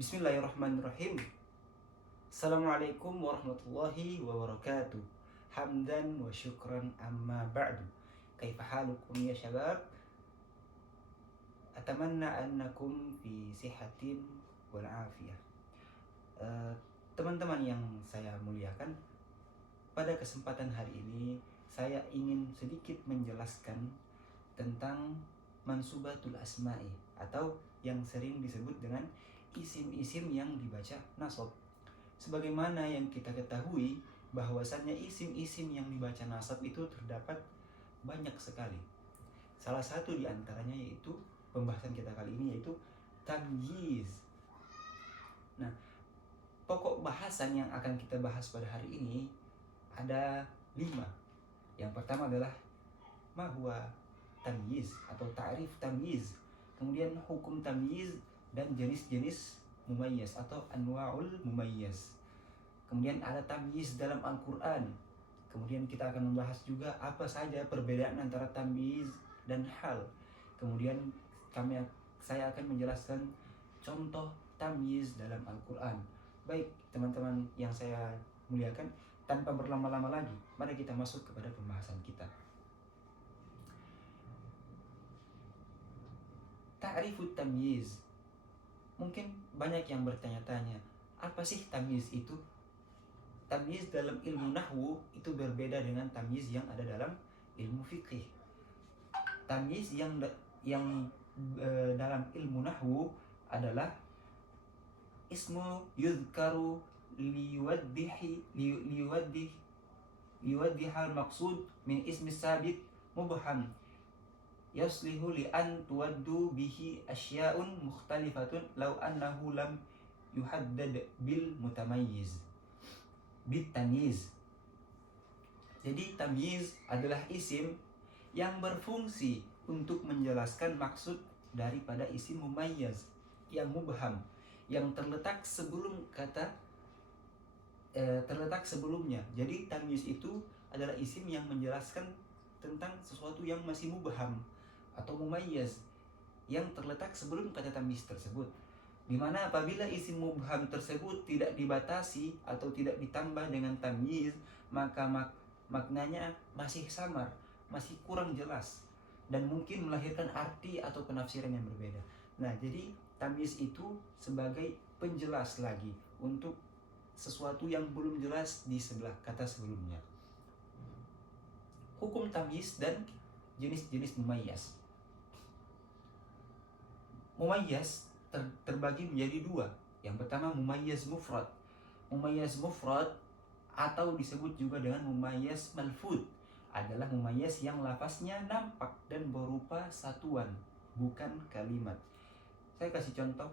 Bismillahirrahmanirrahim. Assalamualaikum warahmatullahi wabarakatuh. Hamdan wa syukran amma ba'du. Kaifa halukum ya syabab? Atamanna annakum fi sihatin wal afiyah. Teman-teman yang saya muliakan, pada kesempatan hari ini saya ingin sedikit menjelaskan tentang mansubatul asma'i atau yang sering disebut dengan isim-isim yang dibaca nasab. Sebagaimana yang kita ketahui bahwasannya isim-isim yang dibaca nasab itu terdapat banyak sekali. Salah satu di antaranya yaitu pembahasan kita kali ini yaitu tamyiz. Nah, pokok bahasan yang akan kita bahas pada hari ini ada 5. Yang pertama adalah ma huwa tamyiz atau ta'rif tamyiz. Kemudian hukum tamyiz dan jenis-jenis mumayyiz atau anwa'ul mumayyiz. Kemudian ada tamyiz dalam Al-Quran. Kemudian kita akan membahas juga apa saja perbedaan antara tamyiz dan hal. Kemudian saya akan menjelaskan contoh tamyiz dalam Al-Quran. Baik teman-teman yang saya muliakan, tanpa berlama-lama lagi, mari kita masuk kepada pembahasan kita. Ta'rifut tamyiz. Mungkin banyak yang bertanya-tanya, apa sih tamyiz itu? Tamyiz dalam ilmu nahwu itu berbeda dengan tamyiz yang ada dalam ilmu fikih. Tamyiz yang dalam ilmu nahwu adalah ismu yuzkaru liwadihal maqsud min ismi sabit mubham yaslihu li an tuwaddu bihi asya'un mukhtalifatun law annahu lam yuhaddad bil mutamayyiz bit tamyiz. Jadi tamyiz adalah isim yang berfungsi untuk menjelaskan maksud daripada isim mumayyiz yang mubham, yang terletak sebelum kata terletak sebelumnya. Jadi tamyiz itu adalah isim yang menjelaskan tentang sesuatu yang masih mubham atau mumayyiz yang terletak sebelum kata tamyiz tersebut. Di mana apabila isim mubham tersebut tidak dibatasi atau tidak ditambah dengan tamyiz, maka maknanya masih samar, masih kurang jelas, dan mungkin melahirkan arti atau penafsiran yang berbeda. Nah, jadi tamyiz itu sebagai penjelas lagi untuk sesuatu yang belum jelas di sebelah kata sebelumnya. Hukum tamyiz dan jenis-jenis mumayyiz. Mumayyiz terbagi menjadi 2. Yang pertama mumayyiz mufrad. Mumayyiz mufrad atau disebut juga dengan mumayyiz malfud adalah mumayyiz yang lafaznya nampak dan berupa satuan, bukan kalimat. Saya kasih contoh.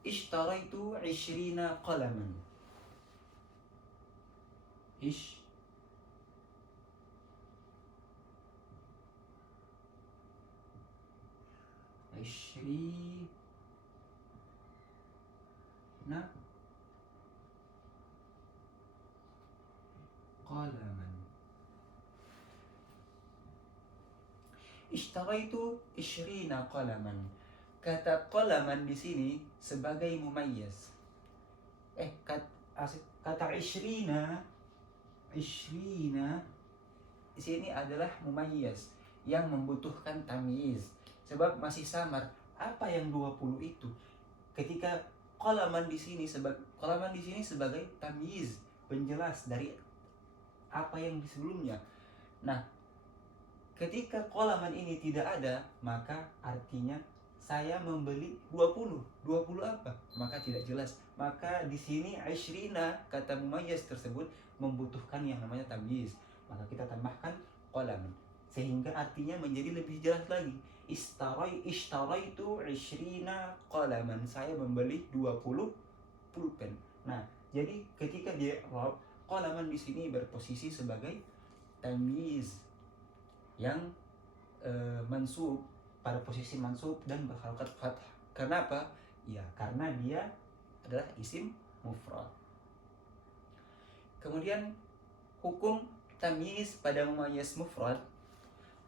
Ishtaraitu 20 qalaman. Qalaman. Ishtaraitu 20 qalaman. Kata qalaman di sini sebagai mumayyiz. Kata 20 di sini adalah mumayyiz yang membutuhkan tamyiz. Sebab masih samar. Apa yang 20 itu? Ketika qalaman di sini sebagai tamyiz, penjelas dari apa yang di sebelumnya. Nah, ketika qalaman ini tidak ada, maka artinya saya membeli 20. 20 apa? Maka tidak jelas. Maka di sini 20 kata mumayyiz tersebut membutuhkan yang namanya tamyiz. Maka kita tambahkan qalaman sehingga artinya menjadi lebih jelas lagi. Ishtaraitu 20 qalaman. Saya membeli 20 pulpen. Nah, jadi ketika di i'rab, qalaman di sini berposisi sebagai tamyiz yang mansub, pada posisi mansub dan berharokat fathah. Kenapa? Ya, karena dia adalah isim mufrad. Kemudian hukum tamyiz pada mumayyiz mufrad.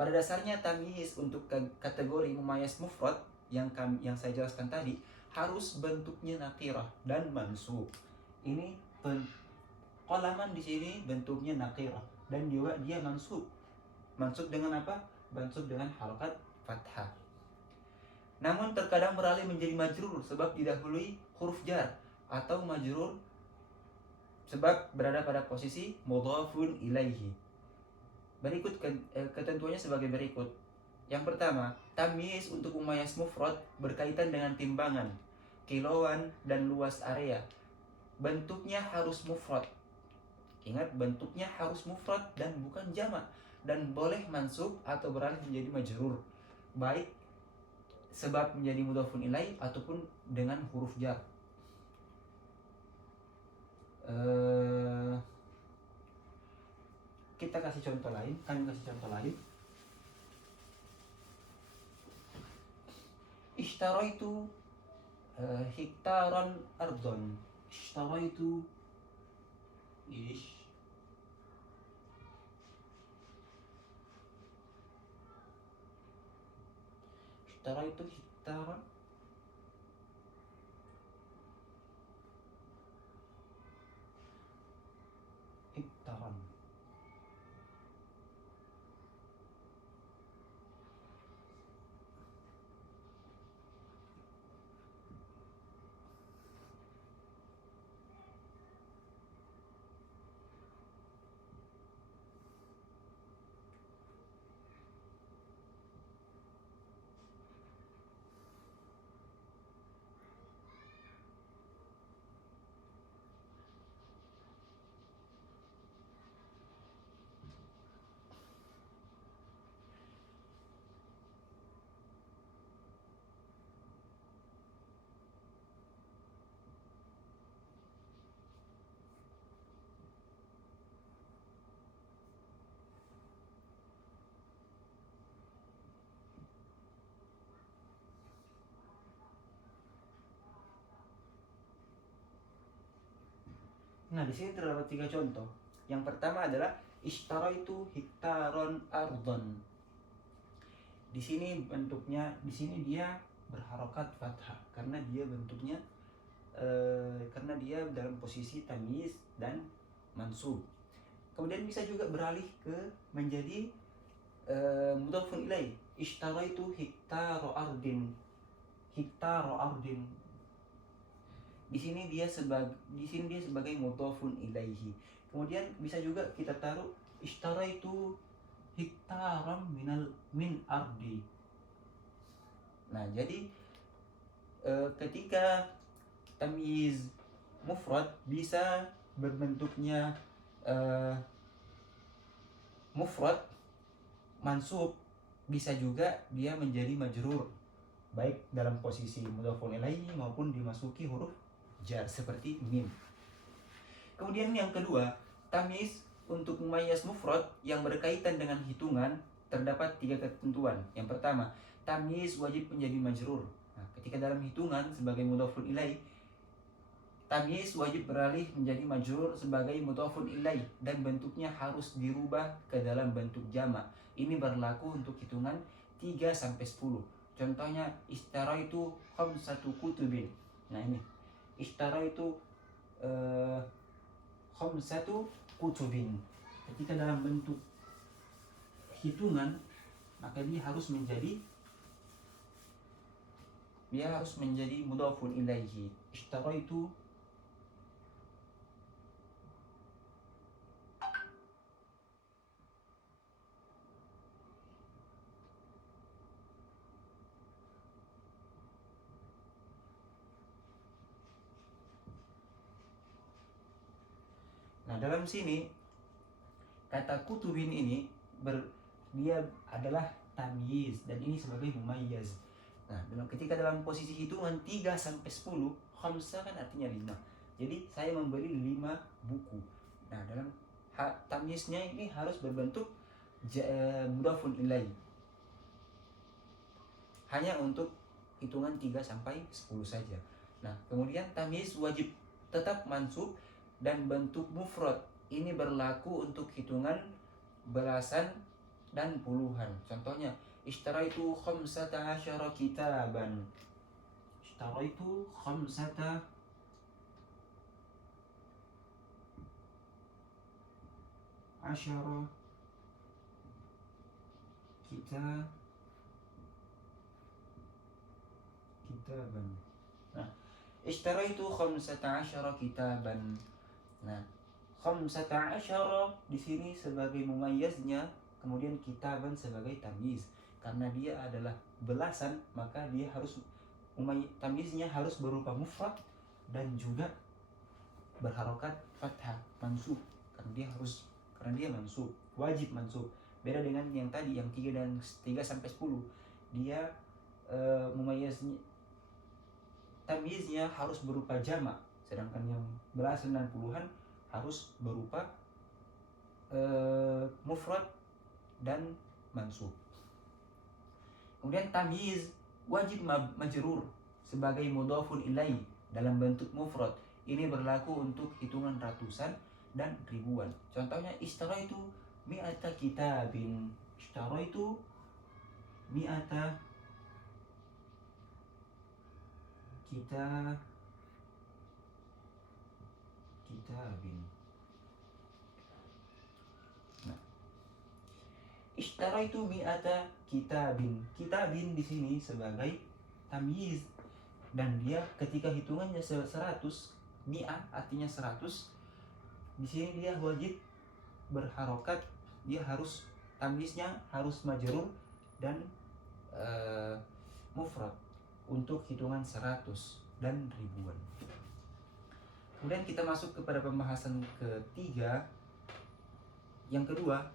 Pada dasarnya tamyiz untuk kategori mumayyiz mufrad yang saya jelaskan tadi harus bentuknya nakirah dan mansub. Ini qalaman di sini bentuknya nakirah dan juga dia mansub. Mansub dengan apa? Mansub dengan harokat fathah. Namun terkadang beralih menjadi majrur sebab didahului huruf jar, atau majrur sebab berada pada posisi mudhafun ilaihi. Berikut ketentuannya sebagai berikut. Yang pertama, tamyiz untuk mumayyiz mufrad berkaitan dengan timbangan, kilauan, dan luas area. Bentuknya harus mufrad. Ingat, bentuknya harus mufrad dan bukan jamak, dan boleh mansub atau beralih menjadi majrur, baik sebab menjadi mudhafun ilaih ataupun dengan huruf jar. Kita kasih contoh lain, kami kasih contoh lain. Ishtaraitu hektaran ardon. Ishtaraitu Ishtaraitu hektaran hektaran. Nah, di sini terdapat 3 contoh. Yang pertama adalah ishtaraitu hektaron ardon. Di sini bentuknya, di sini dia berharokat fathah karena dia bentuknya karena dia dalam posisi tamyiz dan mansub. Kemudian bisa juga beralih ke menjadi mudhafun ilaih. Ishtaraitu hektaro ardin. Hektaro ardin. Di sini dia sebagai mudhafun ilaihi. Kemudian bisa juga kita taruh ishtaraitu hektaram min ardi. Nah, jadi ketika tamyiz mufrad bisa berbentuknya mufrad mansub, bisa juga dia menjadi majrur baik dalam posisi mudhafun ilaihi maupun dimasuki huruf jar seperti min. Kemudian yang kedua, tamyiz untuk mumayyiz mufrad yang berkaitan dengan hitungan terdapat 3 ketentuan. Yang pertama, tamyiz wajib menjadi majrur. Nah, ketika dalam hitungan sebagai mudhafun ilaih, tamyiz wajib beralih menjadi majrur sebagai mudhafun ilaih dan bentuknya harus dirubah ke dalam bentuk jamak. Ini berlaku untuk hitungan 3 sampai 10. Contohnya ishtaraitu khamsatu kutubin. Nah, ini ishtaraitu khamsatu kutubin. Ketika dalam bentuk hitungan, maka dia harus menjadi mudhafun ilaihi. Ishtaraitu Nah, dalam sini kata kutubin ini dia adalah tamyiz dan ini sebagai mumayyiz. Nah, ketika dalam posisi hitungan 3 sampai 10, khamsa kan artinya 5. Jadi saya memberi 5 buku. Nah, dalam tamyiznya ini harus berbentuk mudhafun ilaih. Hanya untuk hitungan 3 sampai 10 saja. Nah, kemudian tamyiz wajib tetap mansub dan bentuk mufrad. Ini berlaku untuk hitungan belasan dan puluhan. Contohnya ishtaraitu khamsata asyara kitaban. Ishtaraitu khamsata asyara kitaban. Nah, ishtaraitu khamsata asyara kitaban. Nah, khamsata asyara di sini sebagai mumayyaznya, kemudian kitaban sebagai tamyiz. Karena dia adalah belasan, maka dia harus tamyiznya harus berupa mufrad dan juga berharokat fathah mansub. Karena dia mansub, wajib mansub. Beda dengan yang tadi yang 3 sampai 10. Dia mumayyaznya tamyiznya harus berupa jamak, sedangkan yang belasan dan puluhan harus berupa mufrad dan mansub. Kemudian tamyiz wajib majrur sebagai mudhafun ilaih dalam bentuk mufrad. Ini berlaku untuk hitungan ratusan dan ribuan. Contohnya ishtaraitu mi'ata kitabin. Ishtaraitu mi'ata kitabin. Nah, ishtaraitu mi'ata kitabin. Kitabin di sini sebagai tamyiz dan dia ketika hitungannya 100, mi'ah artinya 100. Di sini dia wajib berharokat, dia harus tamyiznya harus majrur dan mufrad untuk hitungan 100 dan ribuan. Kemudian kita masuk kepada pembahasan ketiga. Yang kedua,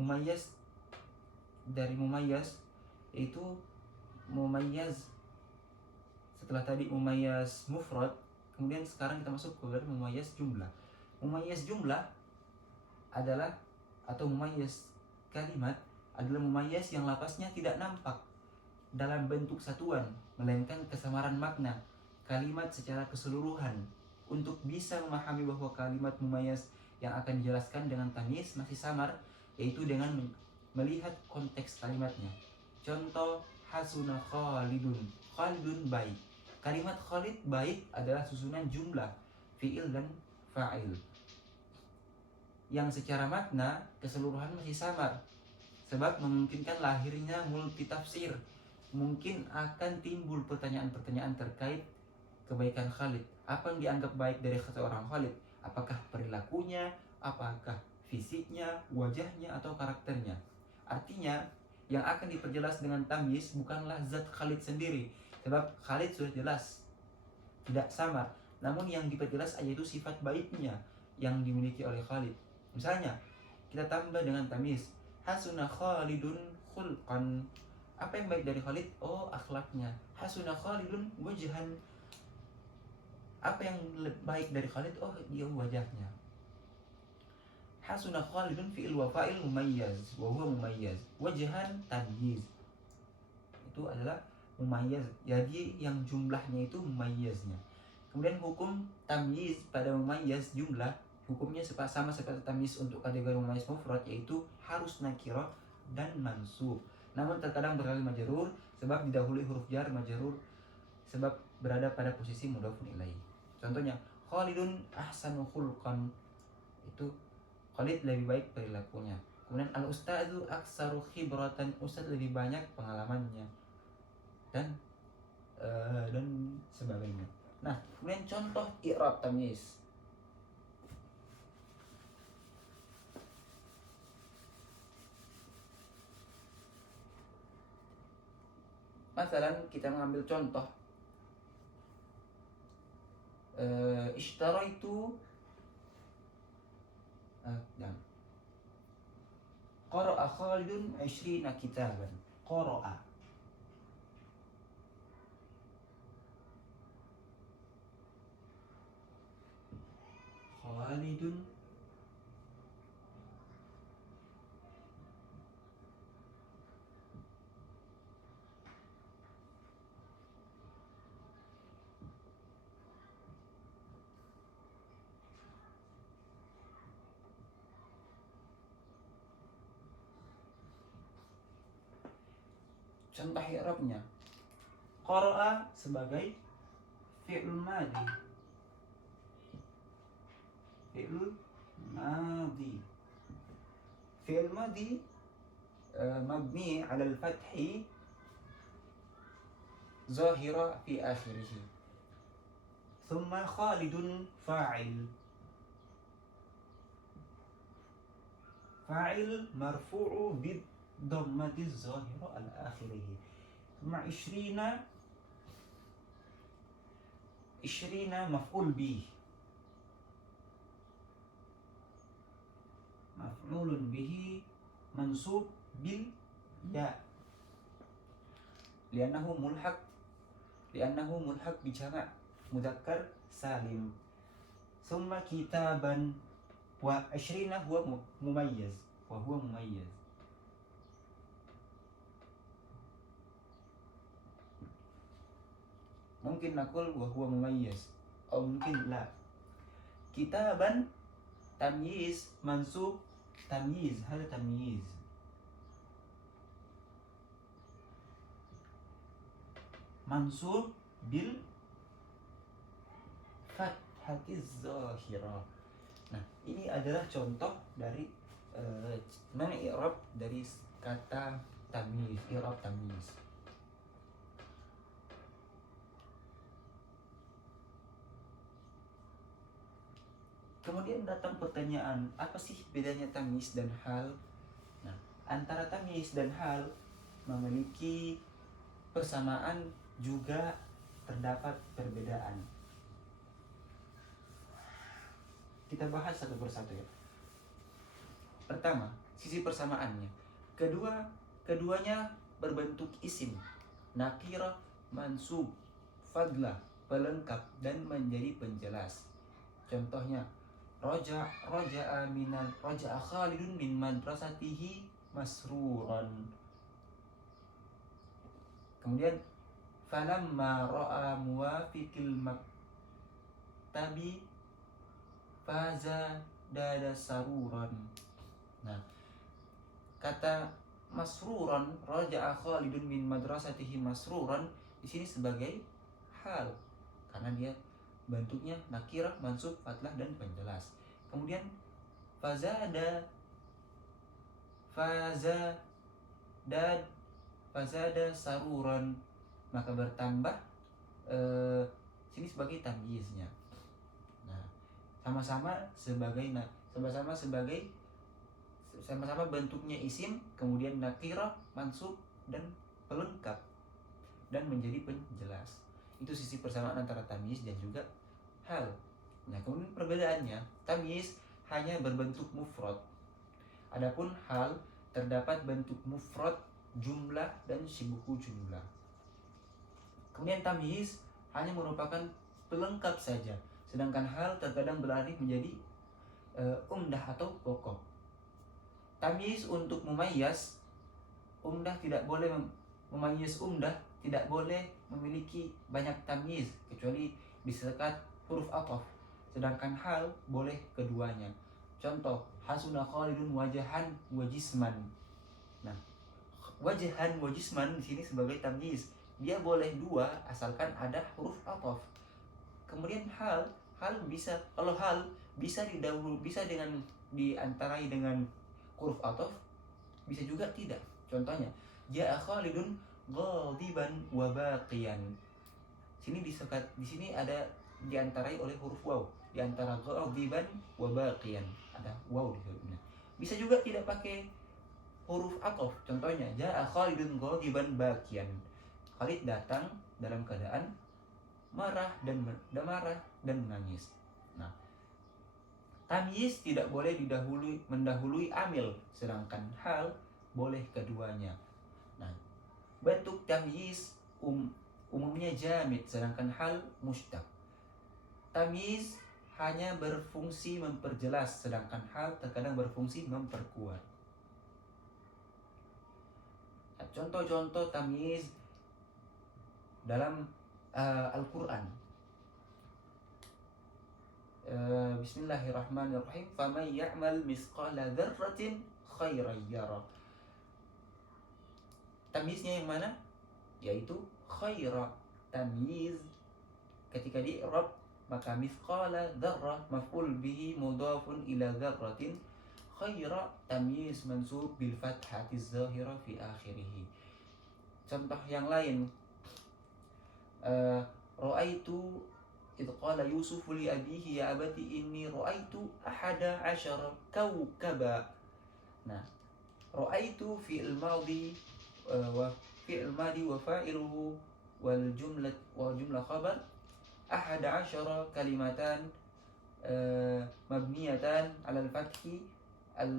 mumayyaz dari mumayyaz yaitu mumayyaz setelah tadi mumayyaz mufrad, kemudian sekarang kita masuk ke mumayyaz jumlah. Mumayyaz jumlah adalah atau mumayyaz kalimat adalah mumayyaz yang lapasnya tidak nampak dalam bentuk satuan, melainkan kesamaran makna kalimat secara keseluruhan. Untuk bisa memahami bahwa kalimat mumayyaz yang akan dijelaskan dengan tamyiz masih samar, yaitu dengan melihat konteks kalimatnya. Contoh, hasuna Khalidun. Khalidun baik. Kalimat Khalid baik adalah susunan jumlah fi'il dan fa'il yang secara makna keseluruhan masih samar, sebab memungkinkan lahirnya multitafsir. Mungkin akan timbul pertanyaan-pertanyaan terkait kebaikan Khalid. Apa yang dianggap baik dari seorang Khalid? Apakah perilakunya, apakah fisiknya, wajahnya, atau karakternya? Artinya, yang akan diperjelas dengan tamyiz bukanlah zat Khalid sendiri, sebab Khalid sudah jelas tidak samar. Namun yang diperjelas yaitu sifat baiknya yang dimiliki oleh Khalid. Misalnya, kita tambah dengan tamyiz, hasuna Khalidun khulqan. Apa yang baik dari Khalid? Oh, akhlaknya. Hasuna Khalidun wajhan. Apa yang baik dari Khalid? Oh, dia wajahnya. Hasuna Khalidun fi'il wa fa'il mumayyaz wa huwa mumayyaz. Wajhan tamyiz. Itu adalah mumayyaz. Jadi yang jumlahnya itu mumayyaznya. Kemudian hukum tamyiz pada mumayyaz jumlah, hukumnya sama seperti tamyiz untuk kategori mumayyaz mufrad, yaitu harus nakirah dan mansub. Namun terkadang berkali majrur sebab didahului huruf jar majrur sebab berada pada posisi mudhafun ilaih. Contohnya, Khalidun ahsanu khulqan. Itu Khalid lebih baik perilakunya. Kemudian al-ustadzu aktsaru khibratan. Ustadz lebih banyak pengalamannya. Dan sebagainya. Nah, kemudian contoh i'rab tamyiz. Masalan, kita mengambil contoh ishtaraitu qara'a Khalidun 20 kitaban. Qara'a. Khalidun contoh i'rabnya, Qara'a sebagai fi'il madhi. Fi'il madhi. Fi'il madhi mabni 'ala al-fathi zahira fi akhirih. Thumma Khalidun fa'il. Fa'il marfu'u bid dhammati zahira ala akhirih. Thumma 20 maf'ul bih. Maf'ulun bihi mansub bil ya. Li'annahu mulhaq bi jama' mudzakkar salim. Thumma kitaban wa 20 huwa mumayyiz wa huwa mumayyiz. Mungkin nakul wa huwa mumayyiz atau mungkin la. Kitaban tamyiz mansub tamyiz, hada tamyiz. Mansub bil fathatiz zahirah. Nah, ini adalah contoh dari i'rab dari kata tamyiz, i'rab tamyiz. Kemudian datang pertanyaan, apa sih bedanya tamyiz dan hal? Nah, antara tamyiz dan hal memiliki persamaan juga terdapat perbedaan. Kita bahas satu persatu ya. Pertama, sisi persamaannya. Keduanya berbentuk isim, nakirah, mansub, fadlah, pelengkap dan menjadi penjelas. Contohnya, Raja'a Khalidun min madrasatihi masruran. Kemudian falamma ra'a muwafiqil maktabi faza dada saruran. Nah, kata masruran, Raja'a Khalidun min madrasatihi masruran di sini sebagai hal karena dia bentuknya nakirah, mansub, fatlah dan penjelas. Kemudian fazada saruran, maka bertambah sini sebagai tamyiznya. Nah, sama-sama bentuknya isim, kemudian nakirah, mansub dan pelengkap dan menjadi penjelas. Itu sisi persamaan antara tamyiz dan juga hal. Nah, kemudian perbedaannya, tamyiz hanya berbentuk mufrad. Adapun hal terdapat bentuk mufrad, jumlah dan syibhu jumlah. Kemudian tamyiz hanya merupakan pelengkap saja, sedangkan hal terkadang beralih menjadi umdah atau pokok. Tamyiz untuk mumayyiz, umdah tidak boleh mumayyiz umdah tidak boleh memiliki banyak tamyiz kecuali disekat huruf ataf, sedangkan hal boleh keduanya. Contoh, hasuna Khalidun wajahan wa jisman. Nah, wajahan wa jisman di sini sebagai tamyiz, dia boleh dua asalkan ada huruf ataf. Kemudian hal bisa, kalau hal bisa diantarai dengan huruf ataf, bisa juga tidak. Contohnya, ja'a Khalidun ghadiban wa baqiyan. Di sini ada diantarai oleh huruf waw, di antara ghadiban wa baqiyan ada waw di sini. Bisa juga tidak pakai huruf ataf. Contohnya, ja'a Khalidun ghadiban baqiyan. Khalid datang dalam keadaan marah dan menangis. Nah, tamyiz tidak boleh mendahului amil, sedangkan hal boleh keduanya. Nah, bentuk tamyiz umumnya jamid, sedangkan hal mushtaq. Tamyiz hanya berfungsi memperjelas, sedangkan hal terkadang berfungsi memperkuat. Nah, contoh-contoh tamyiz dalam Al-Quran. Bismillahirrahmanirrahim. Faman ya'mal misqala dzarratin khairan yarah. Tamyiznya yang mana? Yaitu khaira, tamyiz ketika di i'rab maka mithqala dzarrah maf'ul bihi mudhafun ila dzarratin, khaira tamyiz mansub bil fathati zahira fi akhirih. Contoh yang lain, ra'aitu idh qala Yusufu li abihi ya abati inni ra'aitu ahada asyara kawkaba. Nah, ra'aitu fi'il madhi wa fi'il madhi wa fa'iluhu wal jumlah khabar, ahada asyara kalimatan mabniyatan 'ala al-fathi al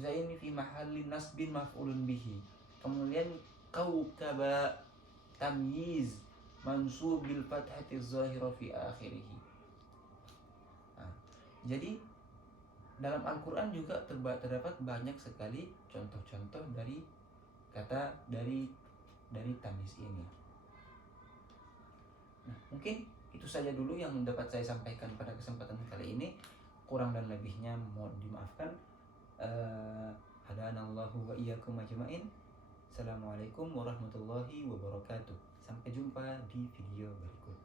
zain fi mahalli nasbin maf'ulun bihi. Kemudian kawkaba tamyiz mansub bil fathati zahira fi akhirih. Nah, jadi dalam Al-Quran juga terdapat banyak sekali contoh-contoh dari kata dari tamyiz ini. Nah, mungkin itu saja dulu yang dapat saya sampaikan pada kesempatan kali ini. Kurang dan lebihnya mohon dimaafkan. Hadanallahu wa iyyakum ajmain. Assalamualaikum warahmatullahi wabarakatuh. Sampai jumpa di video berikutnya.